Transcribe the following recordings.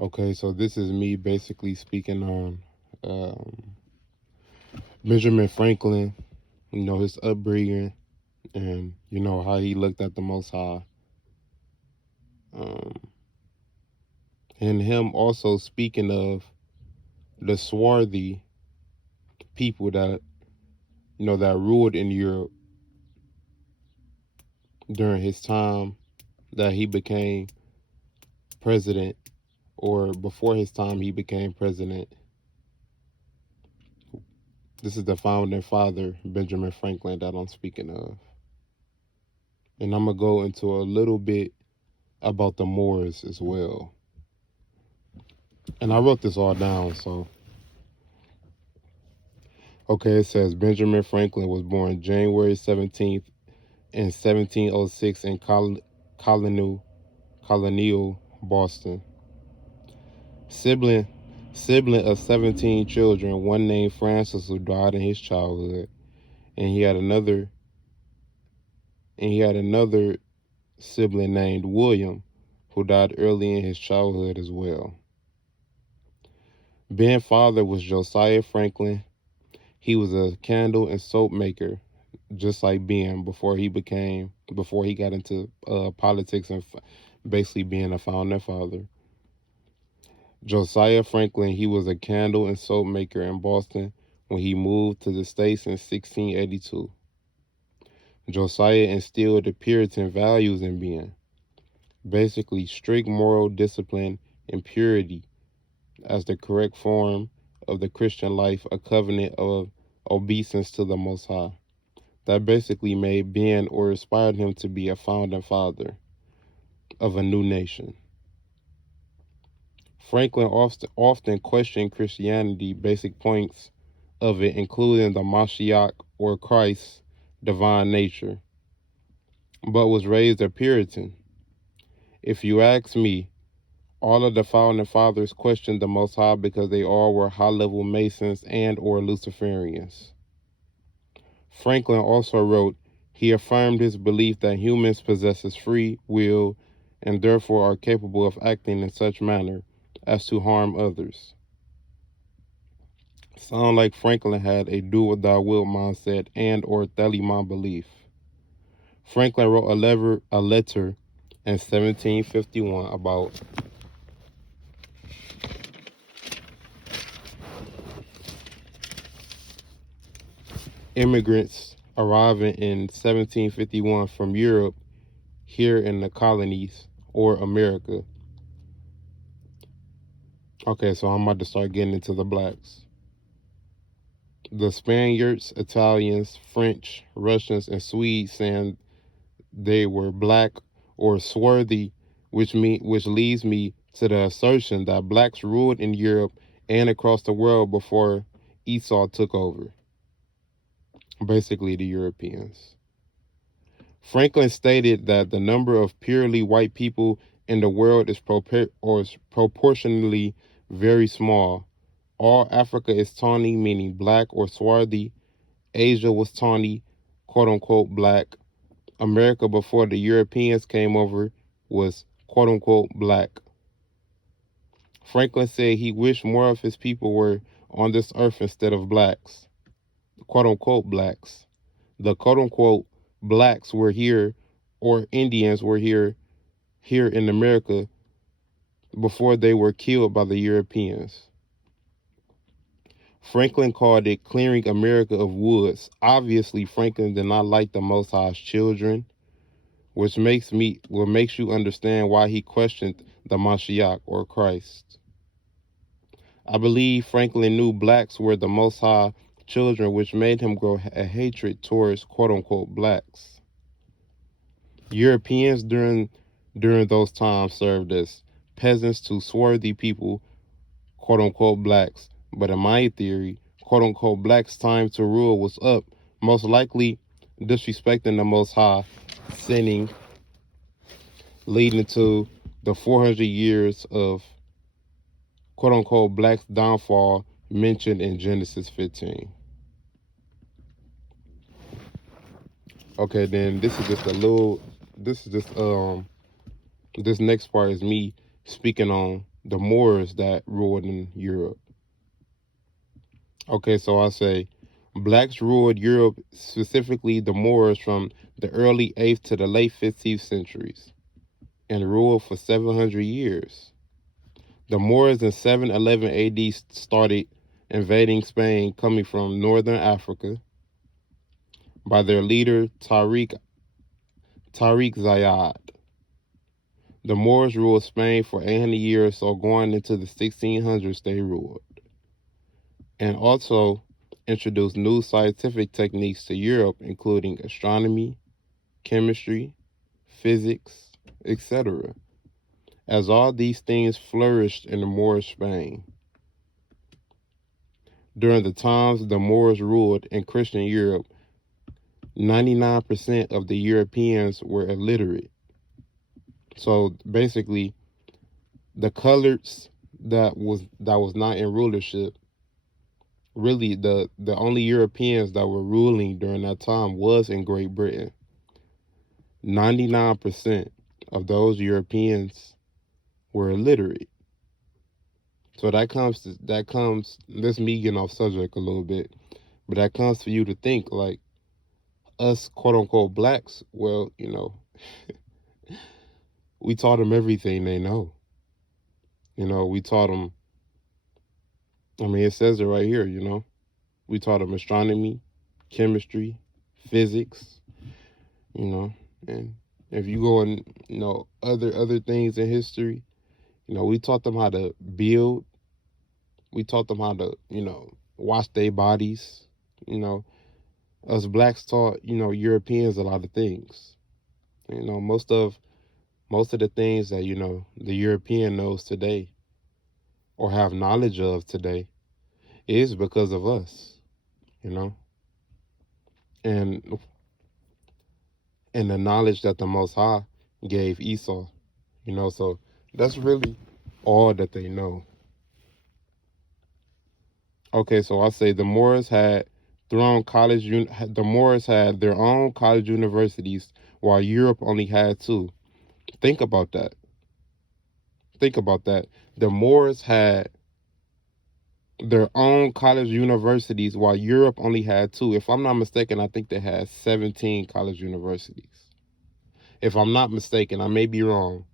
Okay, so this is me basically speaking on um, Benjamin Franklin, his upbringing and, how he looked at the Most High. Um, and him also speaking of the swarthy people that, that ruled in Europe during his time that he became president, or before his time he became president. This is the founding father, Benjamin Franklin, that I'm speaking of. And I'm going to go into a little bit about the Moors as well. And I wrote this all down, so. Okay, it says Benjamin Franklin was born January 17th in 1706 in Colonial, Boston. Sibling, sibling of 17 children, one named Francis who died in his childhood, and he had another sibling named William who died early in his childhood as well. Ben's father was Josiah Franklin. He was a candle and soap maker, just like Ben before he got into politics and basically being a founding father. Josiah Franklin, he was a candle and soap maker in Boston when he moved to the States in 1682. Josiah instilled the Puritan values in Ben, basically strict moral discipline and purity as the correct form of the Christian life, a covenant of obeisance to the Most High. That basically made Ben or inspired him to be a founding father of a new nation. Franklin often questioned Christianity basic points of it, including the Mashiach or Christ's divine nature, but was raised a Puritan. If you ask me, all of the founding fathers questioned the Most High because they all were high-level Masons and or Luciferians. Franklin also wrote, he affirmed his belief that humans possess free will and therefore are capable of acting in such manner as to harm others. Sound like Franklin had a do or die will mindset and or Thaliman belief. Franklin wrote a letter in 1751 about immigrants arriving in 1751 from Europe here in the colonies or America. Okay, so I'm about to start getting into the blacks. The Spaniards, Italians, French, Russians, and Swedes saying they were black or swarthy, which leads me to the assertion that blacks ruled in Europe and across the world before Esau took over, basically the Europeans. Franklin stated that the number of purely white people in the world is proportionally very small. All Africa is tawny, meaning black or swarthy. Asia was tawny, quote unquote black. America before the Europeans came over was quote unquote black. Franklin said he wished more of his people were on this earth instead of blacks, quote unquote blacks. The quote unquote blacks were here, or Indians were here in America before they were killed by the Europeans. Franklin called it clearing America of woods. Obviously, Franklin did not like the Most High's children, which makes you understand why he questioned the Mashiach or Christ. I believe Franklin knew blacks were the Most High children, which made him grow a hatred towards quote unquote blacks. Europeans during those times served as peasants to swarthy people, quote unquote blacks. But in my theory, quote unquote blacks' time to rule was up, most likely disrespecting the Most High, sinning, leading to the 400 years of quote unquote blacks' downfall mentioned in Genesis 15. Okay, then this next part is me speaking on the Moors that ruled in Europe. Okay, so I say blacks ruled Europe, specifically the Moors, from the early 8th to the late 15th centuries, and ruled for 700 years. The Moors in 711 AD started invading Spain, coming from northern Africa by their leader Tariq Zayed. The Moors ruled Spain for 800 years, so going into the 1600s they ruled, and also introduced new scientific techniques to Europe, including astronomy, chemistry, physics, etc., as all these things flourished in the Moorish Spain. During the times the Moors ruled in Christian Europe, 99% of the Europeans were illiterate. So basically, the colors that was not in rulership, really the only Europeans that were ruling during that time was in Great Britain. 99% of those Europeans were illiterate. So this me getting off subject a little bit, but that comes for you to think like us quote unquote blacks, well, we taught them everything they know. We taught them, I mean, it says it right here, we taught them astronomy, chemistry, physics, and if you go in, other things in history, we taught them how to build. We taught them how to, wash their bodies. Us blacks taught, Europeans a lot of things. Most of the things that, the European knows today or have knowledge of today is because of us, and the knowledge that the Most High gave Esau, so that's really all that they know. Okay, so I say the Moors had their own college universities, while Europe only had two. Think about that. Think about that. The Moors had their own college universities, while Europe only had two. If I'm not mistaken, I think they had 17 college universities. If I'm not mistaken, I may be wrong.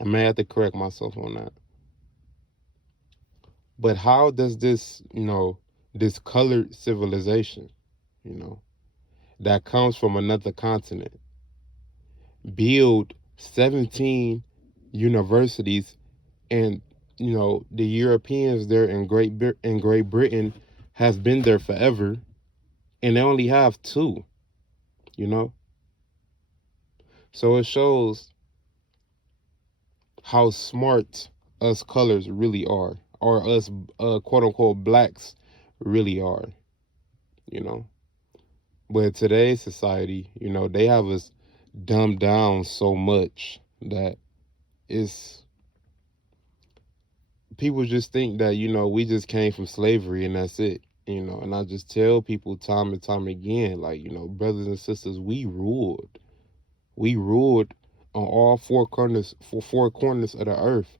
I may have to correct myself on that. But how does this, this colored civilization, that comes from another continent, build 17 universities, and the Europeans there in Great Britain has been there forever, and they only have two, so it shows how smart us colors really are, or us quote unquote blacks really are, but today's society, they have us dumbed down so much that it's people just think that, we just came from slavery and that's it. And I just tell people time and time again, like, brothers and sisters, we ruled. We ruled on all four corners of the earth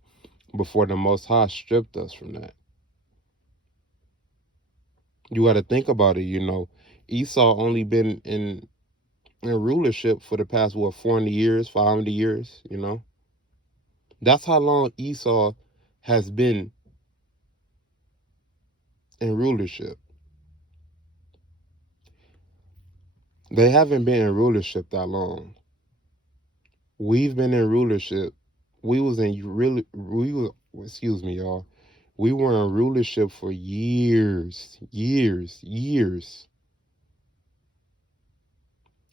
before the Most High stripped us from that. You got to think about it, Esau only been in rulership for the past, 400 years, 500 years, That's how long Esau has been in rulership. They haven't been in rulership that long. We've been in rulership. Excuse me, y'all. We were in rulership for years.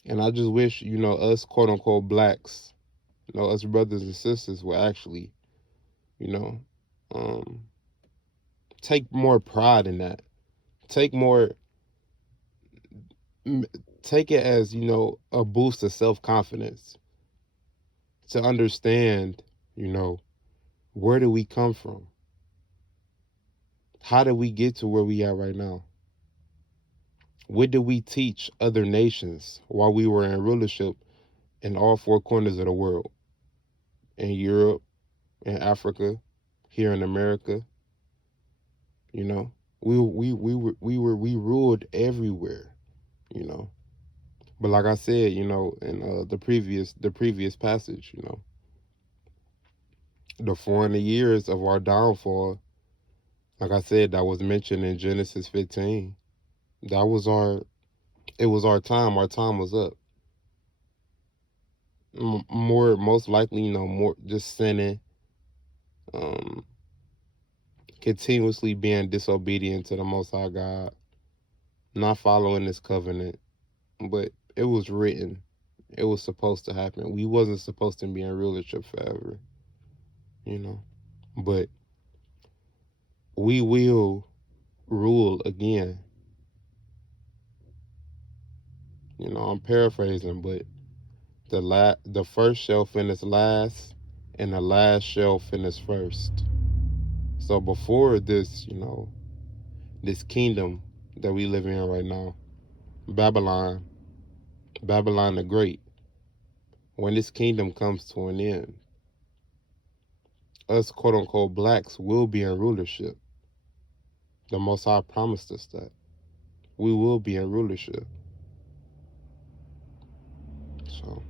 And I just wish, us quote unquote blacks, us brothers and sisters would actually, take more pride in that. Take it as, a boost of self-confidence to understand, where do we come from? How did we get to where we are right now? What did we teach other nations while we were in rulership in all four corners of the world? In Europe, in Africa, here in America. You know, we ruled everywhere. You know, but like I said, you know, in the previous passage, you know, the 400 years of our downfall, like I said, that was mentioned in Genesis 15. That was it was our time. Our time was up. Most likely, you know, more just sinning, um, continuously being disobedient to the Most High God, not following His covenant. But it was written. It was supposed to happen. We wasn't supposed to be in rulership forever, you know. But we will rule again. You know, I'm paraphrasing, but the first shall finish last, and the last shall finish first. So before this, you know, this kingdom that we live in right now, Babylon, Babylon the Great, when this kingdom comes to an end, us quote unquote blacks will be in rulership. The Most High promised us that we will be in rulership. So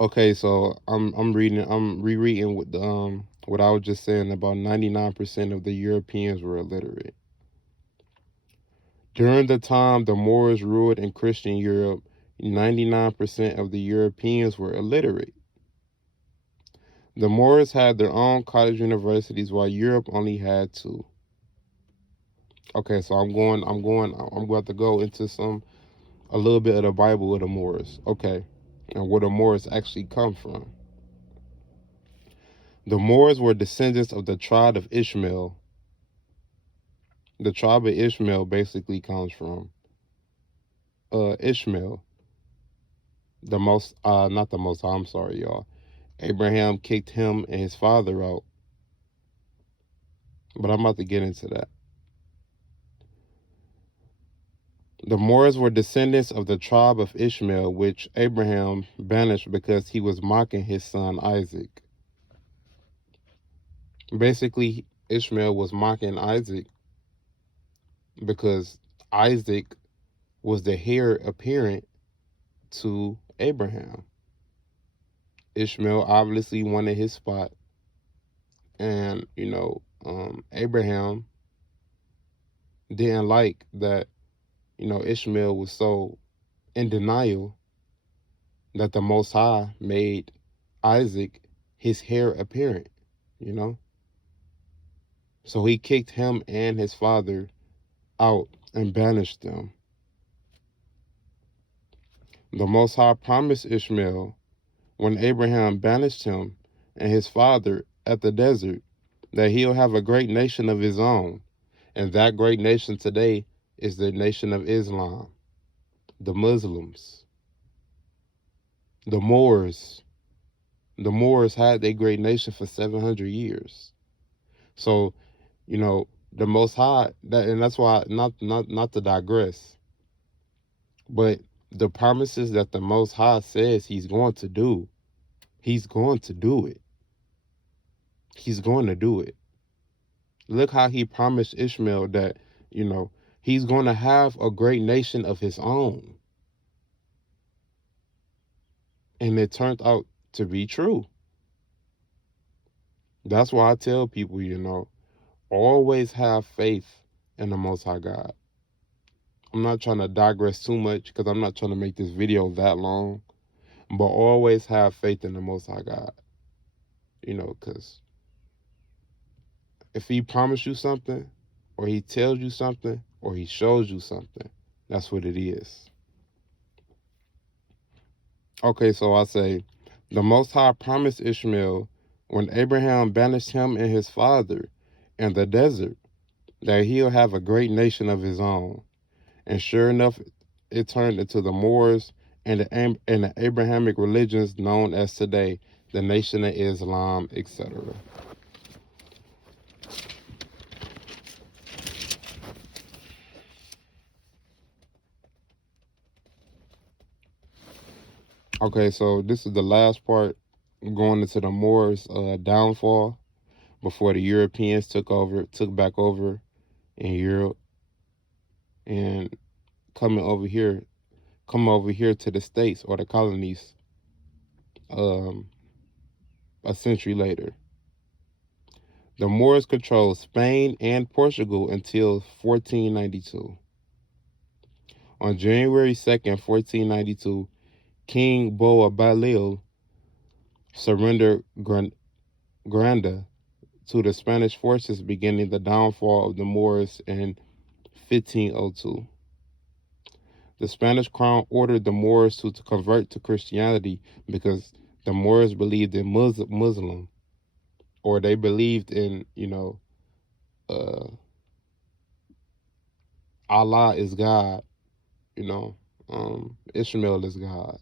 okay, so I'm rereading what I was just saying about 99% of the Europeans were illiterate. During the time the Moors ruled in Christian Europe, 99% of the Europeans were illiterate. The Moors had their own college universities while Europe only had two. Okay, so I'm about to go into a little bit of the Bible of the Moors. Okay, and where the Moors actually come from. The Moors were descendants of the tribe of Ishmael. The tribe of Ishmael basically comes from Ishmael. Not the most, I'm sorry, y'all. Abraham kicked him and his father out. But I'm about to get into that. The Moors were descendants of the tribe of Ishmael, which Abraham banished because he was mocking his son Isaac. Basically, Ishmael was mocking Isaac because Isaac was the heir apparent to Abraham. Ishmael obviously wanted his spot, and you know, Abraham didn't like that. You know, Ishmael was so in denial that the Most High made Isaac his heir apparent. You know, so he kicked him and his father out and banished them. The Most High promised Ishmael when Abraham banished him and his father at the desert that he'll have a great nation of his own. And that great nation today is the nation of Islam, the Muslims, the Moors. The Moors had their great nation for 700 years. So, you know, the Most High, and that's why, not to digress, but the promises that the Most High says he's going to do, he's going to do it. He's going to do it. Look how he promised Ishmael that, you know, he's going to have a great nation of his own. And it turned out to be true. That's why I tell people, you know, always have faith in the Most High God. I'm not trying to digress too much because I'm not trying to make this video that long, but always have faith in the Most High God. You know, because if he promised you something, or he tells you something, or he shows you something, that's what it is. Okay, so I say, the Most High promised Ishmael when Abraham banished him and his father in the desert that he'll have a great nation of his own. And sure enough, it turned into the Moors and the Abrahamic religions known as today, the Nation of Islam, etc. Okay, so this is the last part going into the Moors' downfall. before the Europeans took back over in Europe, and coming over here, to the States or the colonies um, a century later. The Moors controlled Spain and Portugal until 1492. On January 2nd, 1492, King Boabdil surrendered Granada to the Spanish forces, beginning the downfall of the Moors in 1502. The Spanish crown ordered the Moors to convert to Christianity because the Moors believed in Muslim, or they believed in, Allah is God, Ishmael is God,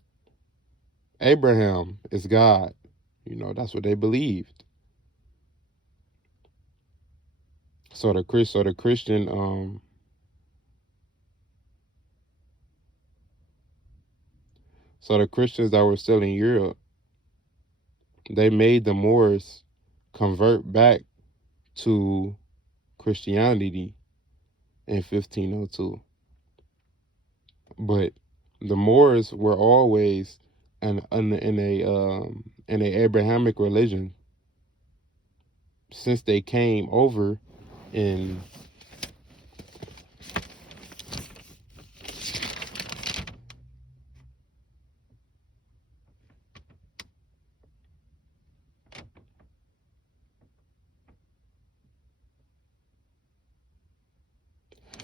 Abraham is God. That's what they believed. So the Christian so the Christians that were still in Europe, they made the Moors convert back to Christianity in 1502. But the Moors were always in a Abrahamic religion since they came over in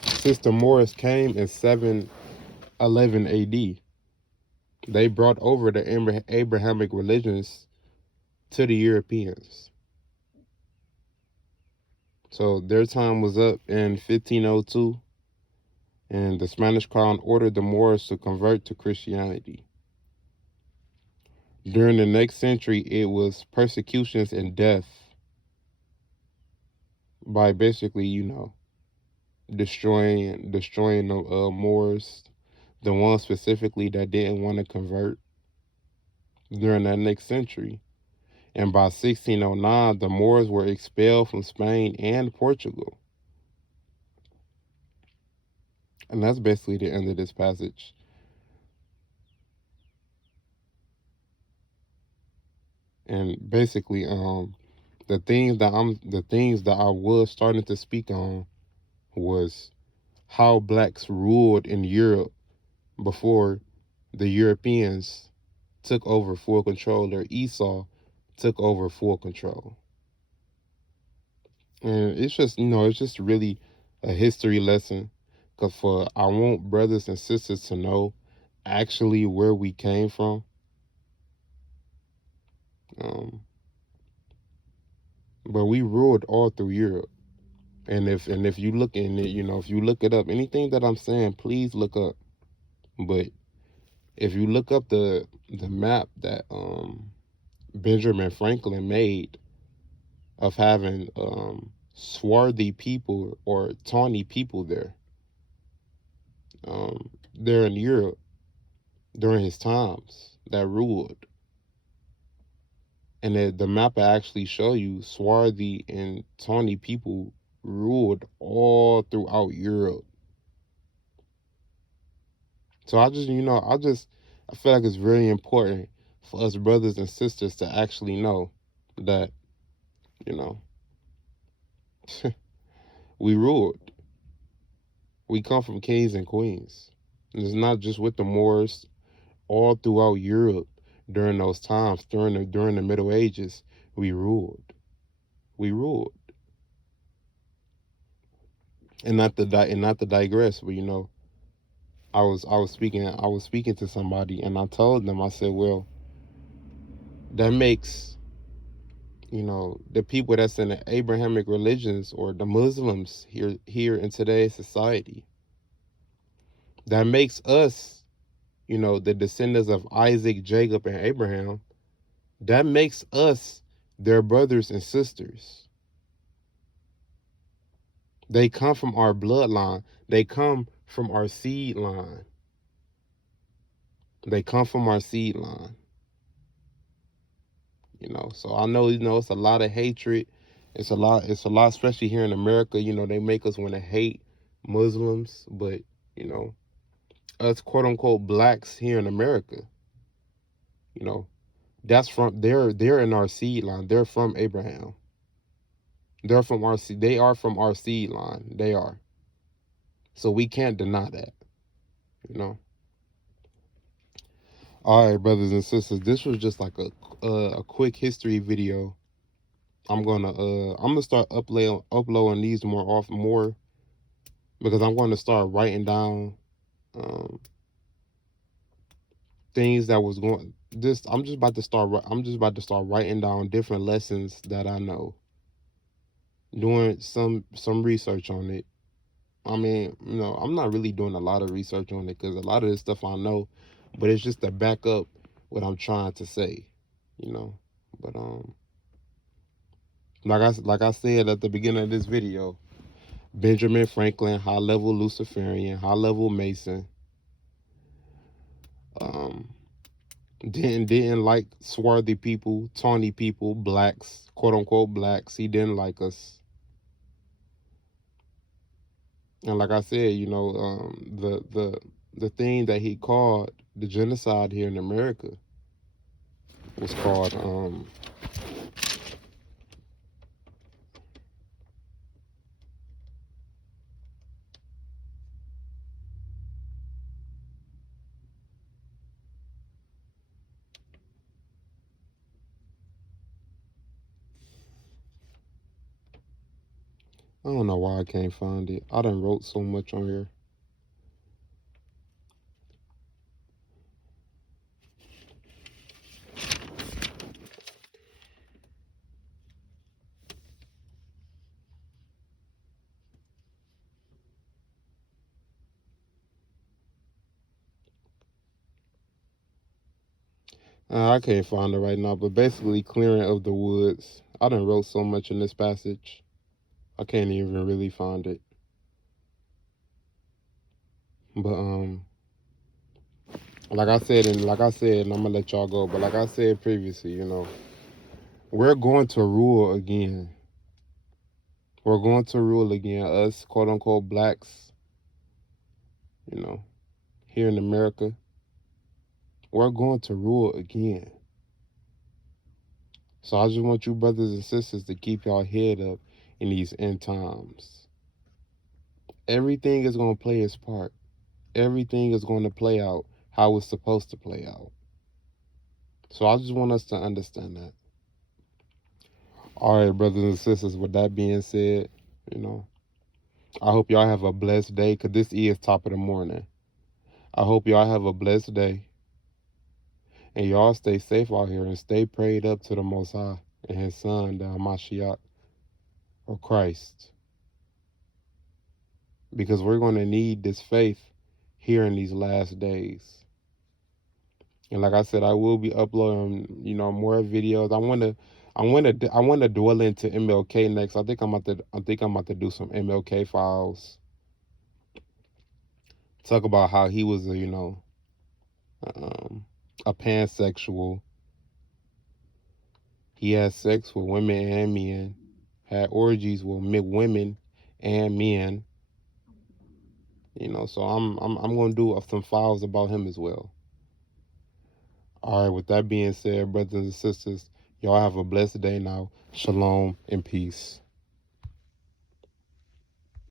since the Moors came in 711 AD. They brought over the Abrahamic religions to the Europeans. So their time was up in 1502, and the Spanish crown ordered the Moors to convert to Christianity. During the next century, it was persecutions and death by basically, destroying the Moors, the ones specifically that didn't want to convert during that next century. And by 1609, the Moors were expelled from Spain and Portugal. And that's basically the end of this passage. And basically, the things that I was starting to speak on was how blacks ruled in Europe before the Europeans took over full control, or Esau took over full control. And it's just really a history lesson, because I want brothers and sisters to know actually where we came from. But we ruled all through Europe. And if you look in it, if you look it up, anything that I'm saying, please look up. But if you look up the map that Benjamin Franklin made of having swarthy people or tawny people there in Europe during his times that ruled, and the map will actually show you swarthy and tawny people ruled all throughout Europe. So I feel like it's very important for us brothers and sisters to actually know that, we ruled. We come from kings and queens. And it's not just with the Moors, all throughout Europe during those times, during the Middle Ages, we ruled. We ruled. And not to digress, but I was speaking to somebody, and I told them, I said, well, that makes the people that's in the Abrahamic religions, or the Muslims here in today's society, that makes us, the descendants of Isaac, Jacob, and Abraham, that makes us their brothers and sisters. They come from our bloodline. They come from our seed line. They come from our seed line. So I know, it's a lot of hatred It's a lot. It's a lot, especially here in America. You know, they make us want to hate Muslims, but you know, us quote unquote blacks here in America, you know, that's from they're in our seed line. They're from Abraham. They're from our seed. They are from our seed line. They are. So we can't deny that. You know. All right, brothers and sisters. This was just like a quick history video. I'm gonna start uploading these more because I'm going to start writing down um, things that was going. This I'm just about to start. I'm just about to start writing down different lessons that I know. Doing some research on it. I mean, you know, I'm not really doing a lot of research on it because a lot of this stuff I know, but it's just to back up what I'm trying to say, you know. But like I said at the beginning of this video, Benjamin Franklin, high level Luciferian, high level Mason, um, didn't like swarthy people, tawny people, blacks, quote unquote blacks. He didn't like us. And like I said, you know, the thing that he called the genocide here in America was called I don't know why I can't find it. I done wrote so much on here. I can't find it right now, but basically clearing of the woods. I done wrote so much in this passage. I can't even really find it. But like I said, and I'm gonna let y'all go. But like I said previously, you know, we're going to rule again. We're going to rule again. Us, quote unquote, blacks, you know, here in America, we're going to rule again. So I just want you brothers and sisters to keep y'all head up in these end times. Everything is going to play its part. Everything is going to play out how it's supposed to play out. So I just want us to understand that. All right, brothers and sisters, with that being said, you know, I hope y'all have a blessed day because this is top of the morning. I hope y'all have a blessed day. And y'all stay safe out here and stay prayed up to the Most High and His Son, the Hamashiach, or Christ. Because we're going to need this faith here in these last days. And like I said, I will be uploading, you know, more videos. I want to dwell into MLK next. I think I'm about to do some MLK files. Talk about how he was a pansexual. He had sex with women and men, had orgies with women and men. You know, so I'm gonna do some files about him as well. All right, with that being said, brothers and sisters, y'all have a blessed day now. Shalom and peace.